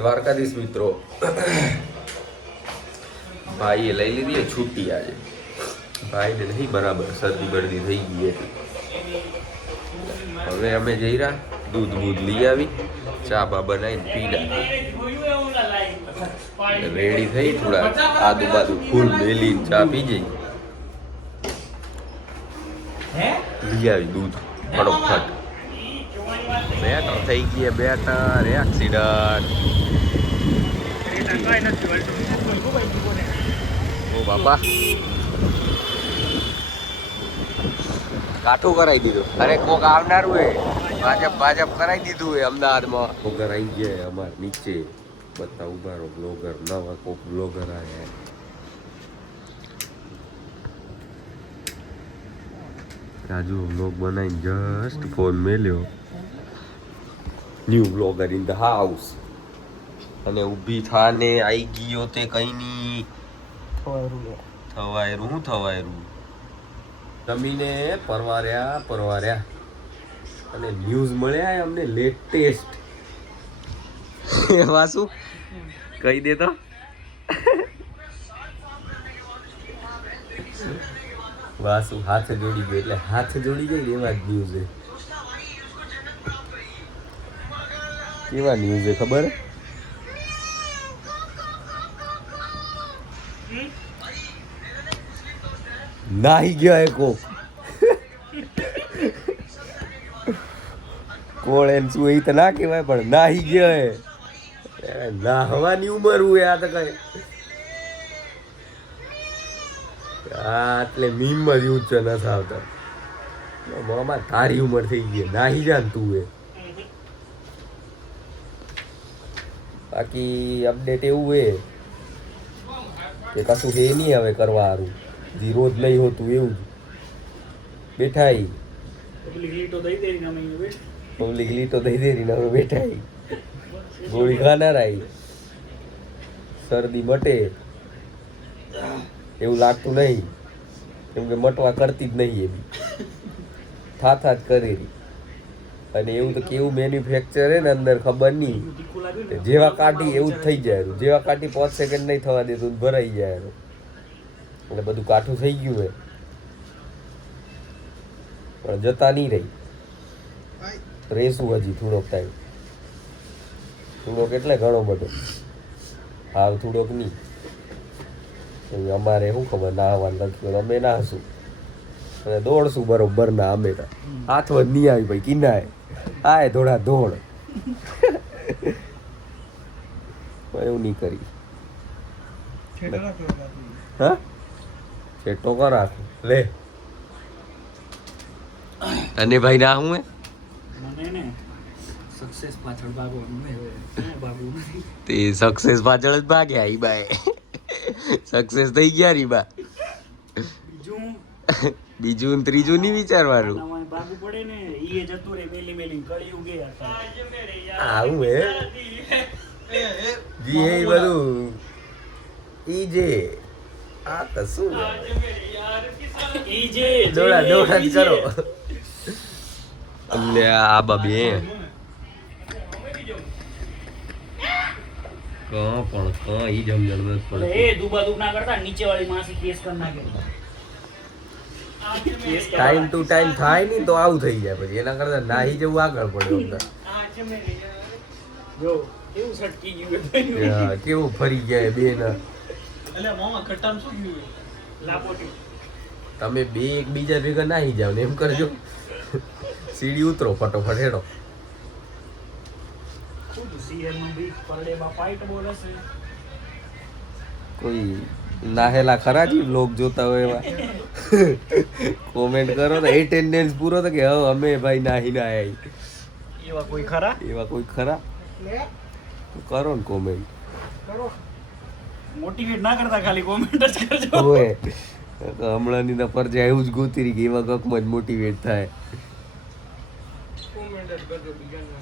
દ્વારકાધીશ મિત્રો, ભાઈએ લઈ લીધી છૂટી આજે. ભાઈને નહીં બરાબર શરદી બરદી થઈ ગઈ હતી. હવે અમે જઈ રહ્યા દૂધ બૂધ લઈ આવી, ચા બા બનાવીને પી નાખી. રેડી થઈ થોડા આદુ બાદુ ફૂલ મેલી ચા પી જઈ. લઈ આવી દૂધ ફટોફટ. બેટર થઈ ગઈ, બેટર એક્સિડન્ટ. ઓ બાપા, કાઠું કરાવી દીધું. અરે કોક આવનારું હે, ભાજપ કરાવી દીધું હે અમદાવાદમાં. બ્લોગર આવી ગયા અમારે નીચે, બધા ઉભા રહો. બ્લોગર નવા કોક બ્લોગર આવ્યા. રાજુ બ્લોગ બનાવીને જસ્ટ ફોન મેલ્યો. New blogger in the house. અને ઊભી થાને આવી ગયો તે કઈ ની થવાયરું. જમીને પરવાર્યા અને ન્યૂઝ મળ્યા અમને લેટેસ્ટ. વાસુ કહી દેતો. વાસુ હાથ જોડી ગયો એટલે હાથ જોડી જાય એવા જ ન્યૂઝ છે. કેવા ન્યૂઝ છે ખબર? નાહી ગયા એ કોક. કોણ એમ શું એ તો ના કહેવાય, પણ નાહી ગયા એ. નાહવાની ઉંમર હોય આ તો કઈ. હા એટલે મીમ જ એવું છે નથી આવતા. મામા તારી ઉંમર થઈ ગઈ, નાહી જા ને તું એ. બાકી અપડેટ એવું હે કે કશું હે નહીં હવે કરવા સારું. જે રોજ લઈ હોતું એવું જ બેઠા. પબ્લિક લીટો દઈ દે ને હવે બેઠા. ગોળી ખાનાર આવી. શરદી મટે એવું લાગતું નહીં, કેમ કે મટવા કરતી જ નહીં. એમ થાથા જ કરેલી. અને એવું તો કેવું મેન્યુફેક્ચર હે ને અંદર ખબર નહીં. જેવા કાઢી એવું જ થઈ જાય. જેવા કાઢી 5 સેકન્ડ નહીં થવા દેતું ભરાઈ જાય. એટલે બધું કાઠું થઈ ગયું હે, પણ જતા નહીં રહી. રેસું હજી થોડોક ટાઈમ. થોડોક એટલે ઘણો બધો. હાવ થોડોક નહીં. અમારે શું ખબર નાહવાનું લખ્યું, અમે નાહશું અને દોડશું બરોબર ના. અમે તો હાથ જ નહીં આવી ભાઈ કિનાય. આય થોડા દોડ. એવું નહીં કરી. હા છેટો કરા લે. અને ભાઈ ના હું સક્સેસ પાછળ જ ભાગ્યા. ઈ બાય સક્સેસ થઈ ગયા રી બા. બીજું ત્રીજું નહીં વિચારવાનું. આવું હે જી હે બધું. ઈ જે આ તો શું દોડા જ કરો. એટલે આ બાબી પણ ઈ જમજણ બસ પડે. એ દુબા દુબ ના કરતા નીચે વાળી માસી કેસ કર નાખે. ટાઈમ ટુ ટાઈમ થાય નહીં તો આવું થઈ જાય. પછી એના કરતા નાહી જવું આગળ પડે. જો કેવું સટકી ગયું, કેવું ફરી ગયા બે ના. એટલે મામા ખટામ શું ગયું લાપોટી. તમે બે એકબીજા ભેગા નાહી જાવ ને એમ કરજો. સીડી ઉતરો ફટોફટ હેડો. કોઈ નાહેલા ખરા જી લોક જોતા હોય એવા કોમેન્ટ કરો તો એટેન્ડન્સ પૂરો તો કે હવે અમે ભાઈ નાહી ના આયા. એવા કોઈ ખરા કરો ને કોમેન્ટ. મોટિવેટ ના કરતા, ખાલી કોમેન્ટ જ કરજો. ઓય હમણાંની તો પર જાય એવું જ ગોતી રહી કે એવા કકમાં જ મોટિવેટ થાય. કોમેન્ટ જ કરજો બીજાને.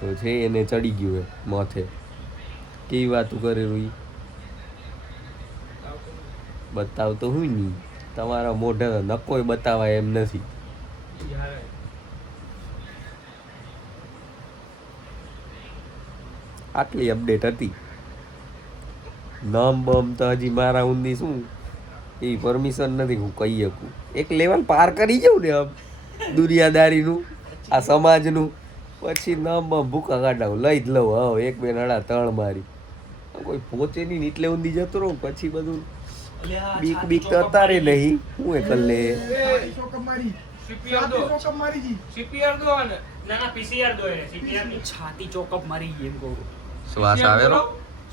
તો છે એને ચડી ગયું હે માથે. કેવી વાતું કરેલું બતાવતો હું નહીં. તમારા મોઢા નકોય બતાવાય એમ નથી. આટલી અપડેટ હતી. નામ બમ તો હજી મારા ઊંધી શું એ પરમિશન નથી હું કહી શકું. એક લેવલ પાર કરી જાઉં ને આમ દુનિયાદારીનું આ સમાજનું પછી નામ બમ ભૂકા કાઢાવું લઈ જ લઉં. હા એક બે નડા ત્રણ મારી કોઈ પહોંચે નહીં ને એટલે ઊંધી જતો રહું પછી બધું બીક બીક તો અતારે નહીં હું એ કર લે. છાતી ચોકઅપ મારી ગઈ એમ કહું. શ્વાસ આવેલો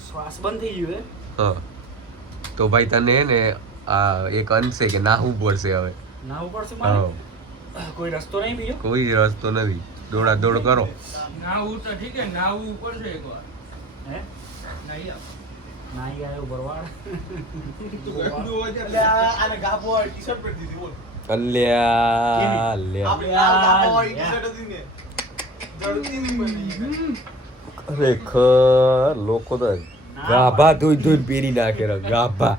શ્વાસ બંધ થઈ ગયો. હા તો ભાઈ તને ને આ એક અંશે કે નાહવું પડશે હવે. ના ઉપડશે મારે કોઈ રસ્તો નહીં બીજો. કોઈ રસ્તો નથી દોડા દોડ કરો. નાવું તો ઠીક હે નાવું પડશે એકવાર હે નહીં નાઈ આવ્યો ભરવાડ. આને ગાપો ટી-શર્ટ પહેરી દીધી બોલ. અલ્યા અલ્યા આપણે લાલ ગાપો ટી-શર્ટ હતી ને જડતી નહીં બની. ખરેખર લોકો તો ગાભા ધોઈ ધોઈને પહેરી નાખે રે ગાભા.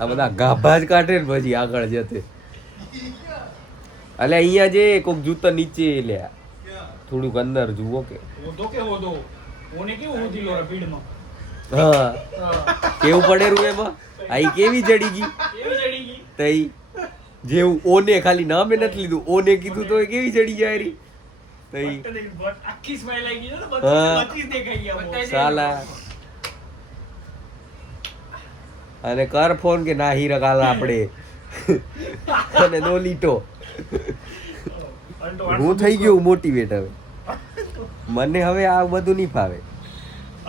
આ બધા ગાભા જ કાઢે ને પછી આગળ જતે. અલે અહીંયા જે કોક જૂતા નીચે લે થોડુંક અંદર જુઓ કે ઓધો કે ઓધો ઓને કેવું ઉધી લો ભીડમાં. હા કેવું પડેરું એમાં આઈ કેવી જડી ગઈ એવી જડી ગઈ. તઈ જેવું ઓને ખાલી નામે નથી લીધું ઓને કીધું તો કેવી જડી જાય રી તઈ આખી સ્માઈલ આવી ગઈ ને હા. બધી દેખાઈ ગયા. સાલા અને કર ફોન કે ના હીરા કાલા આપણે અને નો લીટો. હું થઈ ગયો મોટિવેટ હવે મને હવે આ બધું નહીં ફાવે.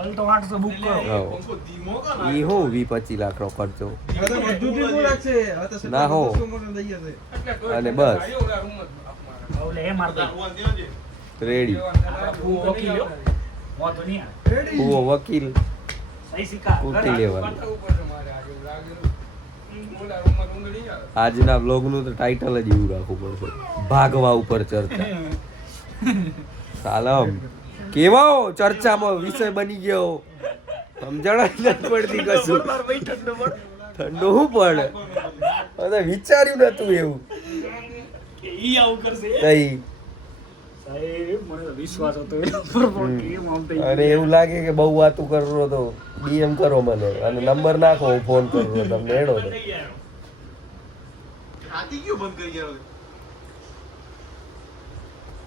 અલ્ટો 800 બુક કરો. હા. પંખો ધીમો કા ના. ઈ હું 20-25 લાખ નો ખર્ચો હવે તો બધું ધીમું લાગશે. હવે તો ના હો. થઈ જશે. અને બસ ઓલે એ મારતા તારું વાંધો નથી. રેડી હું વકીલ લ્યો. મોતો નહીં આવે. હું વકીલ સહી સિક્કા ઉઠી લેવાનું. લેવાનું આજના બ્લોગનું તો ટાઇટલ જ એવું રાખવું પડશે ભાગવા ઉપર ચર્ચા. સાલમ કેવો ચર્ચામાં વિષય બની ગયો સમજણ જ નથી પડતી કશું. ઠંડુ શું પડે અને વિચાર્યું નતું એવું કે ઈ આવું કરશે. તઈ સાહેબ મને તો વિશ્વાસ હતો એના પર પણ કેમ આમ થઈ અને એવું લાગે કે બહુ વાતું કરવો તો ડીએમ કરો મને અને નંબર નાખો હું ફોન કરું તમને એડો તો. હાથી ક્યું બંધ કરી ગયા હવે?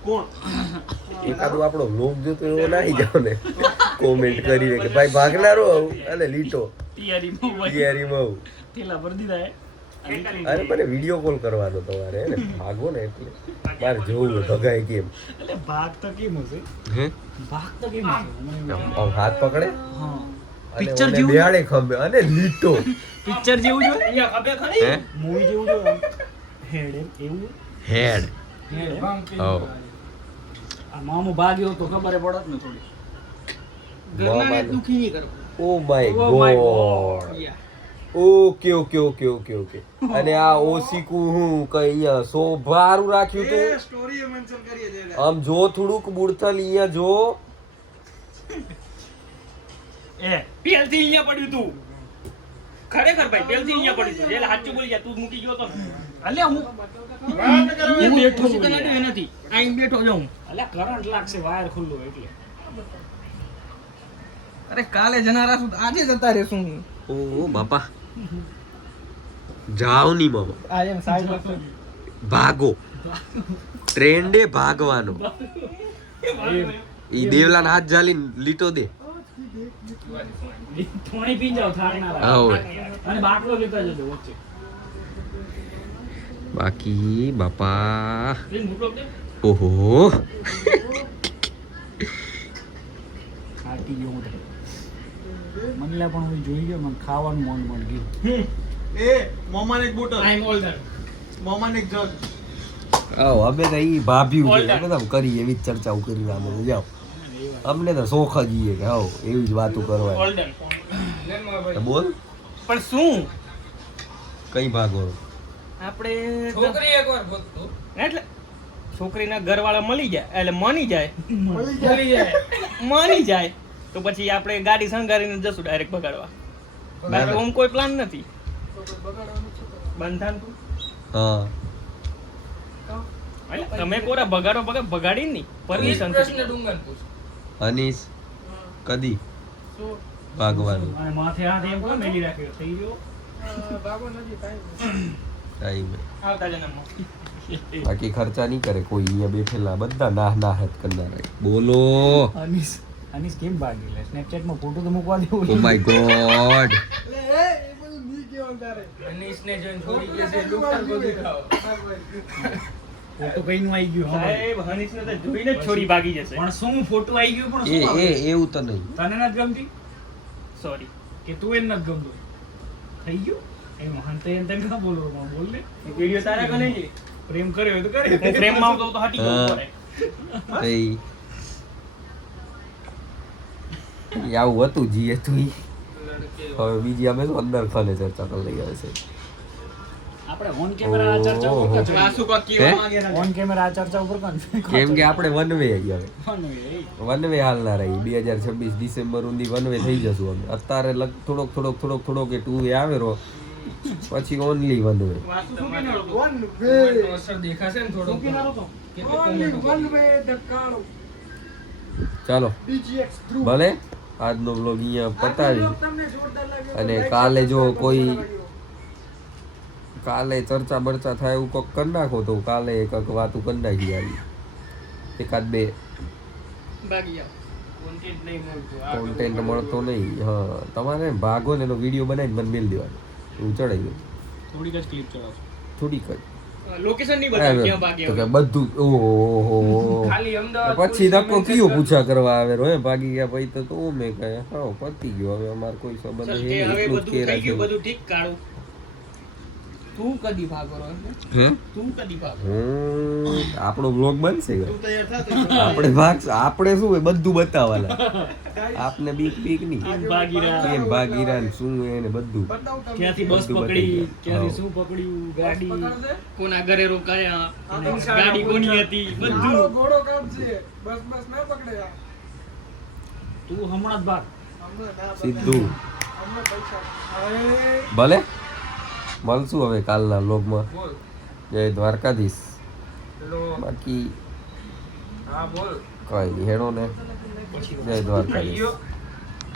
કોણ? એકાદું આપણો બ્લોગ જોતો એવો નાહી જાવ ને કોમેન્ટ કરીને કે ભાઈ ભાગનારો અને લીટો તૈયારીમાં થેલા ભરી દીધા હે. અરે મને વિડીયો કોલ કરવાનો તમારે હે ને ભાગો ને એટલે મારે જોવું ભગાય કેમ. એટલે ભાગ તો કેમ હશે? હે ભાગ તો કેમ હશે? આમ હાથ પકડે હા અને પિક્ચર ઓલે જેવું બેહાડે ખંભે અને લીટો પિક્ચર જેવું જો અહીંયા ખબે ખરી હે મૂવી જેવું જો હેડ એવું હેડ હેડ ઓ આ મામો ભાગ્યો તો ખબર પડત ને થોડી. ઘરનાને દુખી નહીં કરો oh my Oh my God God. Okay okay okay okay okay અને આ ઓસીકુ હું કઈ અહીંયા શોભારું રાખ્યું એ તું સ્ટોરી મેન્શન કરીએ છે એટલે. આમ જો થોડુંક બુડથલ અહીંયા જો એ પેલથી અહીંયા પડ્યું તું ખરેખર ભાઈ પેલથી અહીંયા પડ્યું તું એટલે સાચું બોલી જા તું મૂકી ગયો તો અલ્યા હું બેઠો છું નથી અહીં બેઠો જાઉં અલ્યા કરંટ લાગશે વાયર ખુલ્લો એટલે અરે કાલે જનારા છું આજે જતા રહેશું ઓ બાપા જાઓ ની મામા આ એમ સાઈડ ભાગો ટ્રેન્ડે ભાગવાનો ઈ દેવલાના હાથ જાલીને લીટો દે થોડી પી જાવ થાક ના હા હોય. લાગે અને બાટલો લેતા જજો વચ્ચે બાકી બાપા પ્લીઝ મૂકો દે ઓહો ખાટી ગયો હું મને પણ હું જોઈ ગયો મને ખાવાનું મન મળી ગયું એ મોમાને એક બોટલ આઈ એમ ઓલ્ડર મોમાને એક જગ. આવો અમે તો ઈ ભાભ્યું છે અમે તો કરી એવી જ ચર્ચાઓ કરી અમે તો જાઓ અમને તો શોખ જ ઈએ કે આવો એવી જ વાતો કરવા ઓલ્ડર તો બોલ પણ શું કઈ ભાગો આપણે છોકરી એકવાર ભક્તો એટલે છોકરીના ઘરવાળા મળી જાય એટલે માની જાય માની જાય તો પછી આપણે ગાડી સંગારીને જશું ડાયરેક્ટ બગાડવા બાકી ઓમ કોઈ પ્લાન નથી બંધાન તું હા એટલે તમે કોરા બગાડી નહીં પરમિશન અનીશ કદી ભાગવાનું અને માથે હાથ એમ કોણ મેલી રાખ્યો થઈ ગયો ટાઈમે આવતા જન્મમાં બાકી ખર્ચા નહીં કરે કોઈ અહીંયા બેઠેલા બધા નાહ જ કરનારા બોલો અનીસ કેમ ભાગી લે સ્નેપચેટમાં ફોટો તો મૂકવા દેવો ઓ માય ગોડ અનીસને જોઈને થોડી કે છે ડોક્ટર બધું ખાઓ ફોટો કઈનું આવી ગયું સાહેબ અનીસને તો જોઈને જ છોડી ભાગી જશે પણ શું ફોટો આવી ગયું પણ શું એ એવું તો નહીં તને નથી ગમતી સોરી કે તું એને નથી ગમતો થઈ ગયું એ મહાન તો એને તને બોલો બોલ ને વિડિયો તારા કને છે પ્રેમ કર્યો તો કરે પ્રેમમાં આવતો તો હટી ગયો પડે આવું હતું જીએ તું હવે બીજી અમે તો અંદર ખાને ચર્ચા કરી લઈ આવે છે આપણે ઓન કેમેરા આ ચર્ચા ઉપર હે? ઓન કેમેરા આ ચર્ચા ઉપર કોણ કેમ કે આપણે વન વે હવે વન વે હાલના રહી 2026 ડિસેમ્બર સુધી વન વે થઈ જશું અમે અત્યારે થોડોક કે ટુ વે આવે રો પછી ઓનલી વન વે દેખાશે ને થોડો ચાલો ભલે આજનો બ્લોગ અહીંયા પતાવી અને કાલે જો કોઈ કાલે ચર્ચા બરચા થાય એવું કોક કરી નાખો તો કાલે એક વાતું કરી નાખી આવી એકાદ બે કોન્ટેન્ટ મળતો નહીં હા તમારે ભાગો ને એનો વિડીયો બનાવીને મને મેલ દેવાનો હું ચડાવી દઉં થોડીક જ ક્લિપ ચલાવશો થોડીક જ લોકેશન નહીં બતાવ ક્યાં ભાગ્યા તો કે બધું ઓહો ખાલી અમદાવાદ પછી ધક્કો કયો પૂછા કરવા આવે રો ભાગી ગયા પછી તો મેં કહે હા પતી ગયો હવે અમાર કોઈ સંબંધ કે નહીં હવે એટલું જ બધું કે થઈ ગયું રાખે બધું ઠીક કાઢું તું કદી ભાગો રો હે તું કદી ભાગો આપણો બ્લોગ બનશે કે? તું તૈયાર થા આપણે આપણે શું હોય બધું બતાવવાના આપને બીક નહીં ભાગી રહ્યા કેમ ભાગીરા ને શું એને બધું ક્યાંથી બસ બધું પકડી બતાવી ક્યાંથી હા. શું પકડ્યું ગાડી કોના ઘરે રોકાયા ગાડી કોની હતી બધું ઘોડો કામ છે બસ ના પકડે તું હમણાં જ ભાગ સીધું હમણાં પૈસા ભલે મળશું હવે કાલના વ્લોગમાં જય દ્વારકાધીશ બાકી હા બોલ કઈ નહીં હેડો ને જય દ્વારકાધીશ ગયો